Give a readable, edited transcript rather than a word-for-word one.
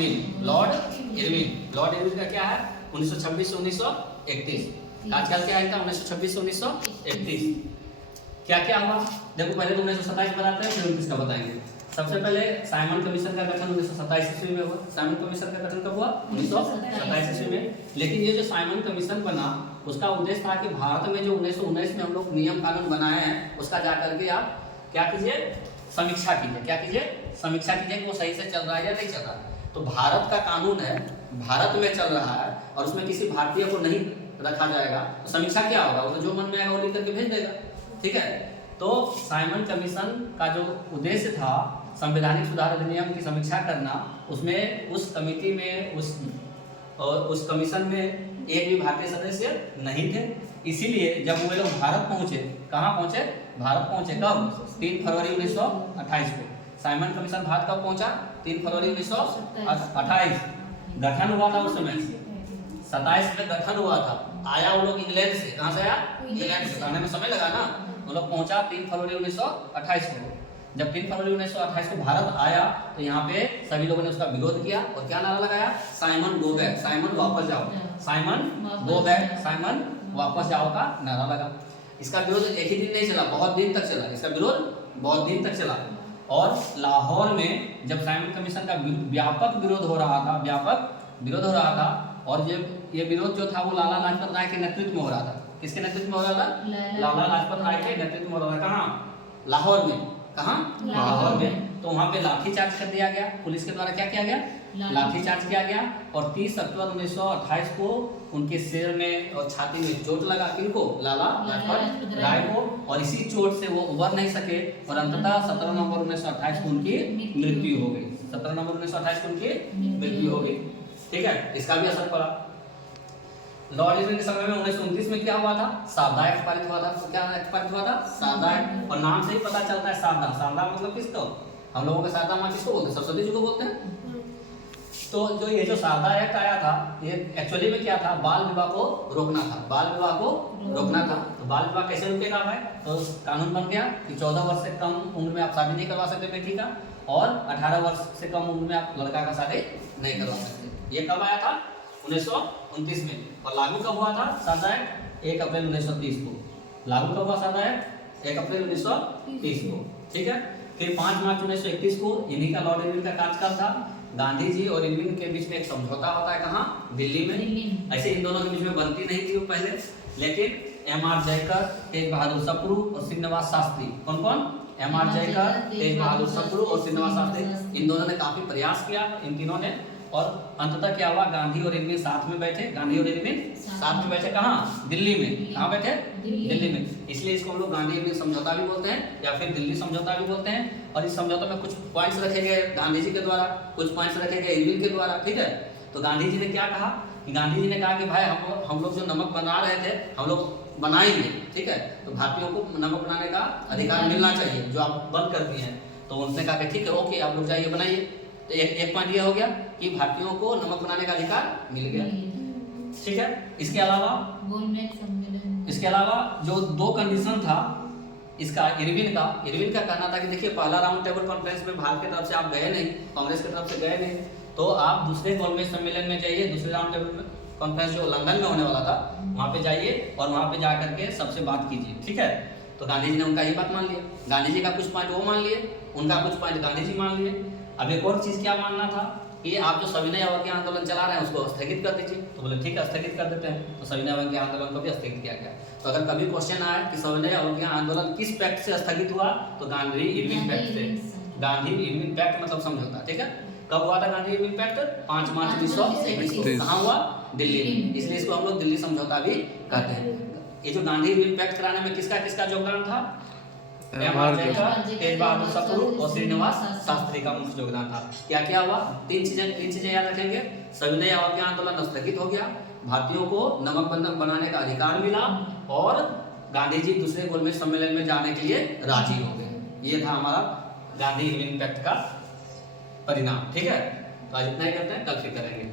Irwin, Lord Irwin. Lord Irwin का क्या है 1926 से 1931। आजकल क्या है 1926 से 1931। क्या क्या हुआ देखो, पहले तो 1927 बताते हैं, फिर 29 का बताएंगे। सबसे पहले साइमन कमीशन का गठन 1927 ईस्वी में हुआ। साइमन कमीशन का गठन कब हुआ 1927 ईस्वी में। लेकिन ये जो साइमन कमीशन बना उसका उद्देश्य था कि भारत में जो 1919 में हम लोग नियम कानून बनाए हैं उसका जाकर के आप क्या कीजिए, समीक्षा कीजिए। क्या कीजिए, समीक्षा कीजिए कि वो सही से चल रहा है या नहीं चल रहा है। तो भारत का कानून है, भारत में चल रहा है और उसमें किसी भारतीय को नहीं रखा जाएगा, तो समीक्षा क्या होगा, वो तो जो मन में आएगा वो लिख करके भेज देगा। ठीक है, तो साइमन कमीशन का जो उद्देश्य था संवैधानिक सुधार अधिनियम की समीक्षा करना, उसमें उस कमेटी में उस कमीशन में एक भी भारतीय सदस्य नहीं थे। इसीलिए जब वो लोग भारत पहुंचे, कहाँ पहुंचे, भारत पहुंचे कब 3 फरवरी 1928 को। साइमन कमीशन भारत कब पहुंचा 3 फरवरी 1928। गठन हुआ था उस समय 27 में गठन हुआ था। आया वो लोग इंग्लैंड से, कहाँ से आया, इंग्लैंड से। आने में समय लगा ना, वो लोग पहुंचा 3 फरवरी 1928 को। जब 3 फरवरी 1928 को भारत आया तो यहाँ पे सभी लोगों ने उसका विरोध किया और क्या नारा लगाया, साइमन गो बैक, साइमन वापस जाओ, साइमन गो बैक, साइमन वापस जाओ का नारा लगा। इसका विरोध एक ही दिन नहीं चला, बहुत दिन तक चला। इसका विरोध बहुत दिन तक चला और लाहौर में जब साइमन कमीशन का व्यापक विरोध हो रहा था, व्यापक विरोध हो रहा था, और जब ये विरोध जो था वो लाला लाजपत राय के नेतृत्व में हो रहा था। किसके नेतृत्व में हो रहा था, लाला लाजपत राय के नेतृत्व में हो रहा था। कहाँ, लाहौर में। कहाँ, लाहौर में। तो वहाँ पे लाठीचार्ज कर दिया गया, पुलिस के द्वारा क्या किया गया, लाठीचार्ज किया गया। और 30 अक्टूबर 1928 को उनके सिर में और छाती में चोट लगा। किनको, लाला लाजपत राय को। और इसी चोट से वो उबर नहीं सके और अंततः 17 नवंबर 1928 को उनकी मृत्यु हो गई। 17 नवंबर 1928 को उनकी मृत्यु हो गई। ठीक है, इसका भी असर पड़ा। लॉर्ड इरविन के समय में 1929 में क्या हुआ था, सारदा एक्ट पारित हुआ था। तो क्या एक्ट पारित हुआ था, सारदा एक्ट। और नाम से ही पता चलता है सारदा, सारदा मतलब किसको, हम लोगों के सारदा माँ किसको बोलते हैं, सरस्वती जी को बोलते हैं। तो जो ये जो सारदा एक्ट आया था, ये एक्चुअली में क्या था, बाल विवाह को रोकना था, बाल विवाह को रोकना था। तो बाल विवाह कैसे रुकेगा भाई, तो कानून बन गया कि 14 वर्ष से कम उम्र में आप शादी नहीं करवा सकते बेटी का, और 18 वर्ष से कम उम्र में आप लड़का का शादी नहीं करवा सकते। ये कब आया था, 1929 में। और लागू कब हुआ था सारदा एक्ट, 1 अप्रैल 1930 को। लागू कब हुआ सारदा एक्ट, 1 अप्रैल 1930 को। ठीक है, फिर 5 मार्च 1931 को इन्हीं का, लॉर्ड इरविन का कार्यकाल था। गांधी जी और इरविन के बीच में एक समझौता होता है, कहाँ, दिल्ली में। ऐसे इन दोनों के बीच में बनती नहीं थी वो पहले, लेकिन M.R. जयकर, तेज बहादुर सप्रू और श्रीनिवास शास्त्री, कौन कौन, M.R. जयकर, तेज बहादुर सप्रू और श्रीनिवास शास्त्री, इन दोनों ने काफी प्रयास किया, इन तीनों ने। और अंततः क्या हुआ, गांधी और इरविन साथ में बैठे, गांधी और इरविन साथ में बैठे, कहाँ, दिल्ली में। कहाँ बैठे, दिल्ली में। इसलिए इसको हम लोग गांधी इरविन समझौता भी बोलते हैं या फिर दिल्ली समझौता भी बोलते हैं। और इस समझौते में कुछ पॉइंट्स रखे गए गांधी जी के द्वारा, कुछ पॉइंट्स रखे गए इरविन के द्वारा। ठीक है, तो गांधी जी ने क्या कहा कि गांधी जी ने कहा कि भाई हम लोग जो नमक बना रहे थे हम लोग बनाएंगे। ठीक है, तो भारतीयों को नमक बनाने का अधिकार मिलना चाहिए, जो आप बंद कर दिए हैं। तो उनसे कहा कि ठीक है, ओके, आप लोग जाइए बनाइए। तो एक पॉइंट ये हो गया कि भारतीयों को नमक बनाने का अधिकार मिल गया। ठीक है, इसके अलावा जो 2 कंडीशन था इसका, इरविन का कहना था कि देखिए, पहला राउंड टेबल कॉन्फ्रेंस में भारत की तरफ से आप गए नहीं, कांग्रेस की तरफ से गए नहीं, तो आप दूसरे गोलमेज सम्मेलन में जाइए, दूसरे राउंड टेबल कॉन्फ्रेंस जो लंदन में होने वाला था वहाँ पे जाइए और वहाँ पे जा करके सबसे बात कीजिए। ठीक है, तो गांधी जी ने उनका ये बात मान लिया। गांधी जी का कुछ पॉइंट वो मान लिए, उनका कुछ पॉइंट गांधी जी मान लिए। अब एक और चीज क्या मानना था कि आप जो सविनय अवज्ञा आंदोलन चला रहे हैं उसको स्थगित कर दीजिए। तो बोले ठीक है, स्थगित कर देते हैं। तो सविनय अवज्ञा आंदोलन को भी स्थगित किया गया। तो अगर कभी क्वेश्चन आए कि सविनय अवज्ञा आंदोलन किस पैक्ट से स्थगित हुआ, तो गांधी इरविन पैक्ट से। गांधी इरविन पैक्ट मतलब समझौता। ठीक है, कब हुआ था गांधी इरविन पैक्ट, 5 मार्च 1931 को। कहाँ हुआ, दिल्ली में। इसलिए इसको हम लोग दिल्ली समझौता भी कहते हैं। ये जो गांधी इरविन पैक्ट कराने में किसका किसका योगदान था, M.R. जयकर, तेज बहादुर सप्रू और श्रीनिवास शास्त्री का मुख्य योगदान था। क्या क्या हुआ, तीन चीजें याद रखेंगे। सविनय अवज्ञा आंदोलन स्थगित हो गया, भारतीयों को नमक बंधन बनाने का अधिकार मिला, और गांधी जी दूसरे गोलमेज सम्मेलन में जाने के लिए राजी हो गए। ये था हमारा गांधी इरविन पैक्ट का परिणाम। ठीक है, तो आज इतना ही करते हैं, कल फिर करेंगे।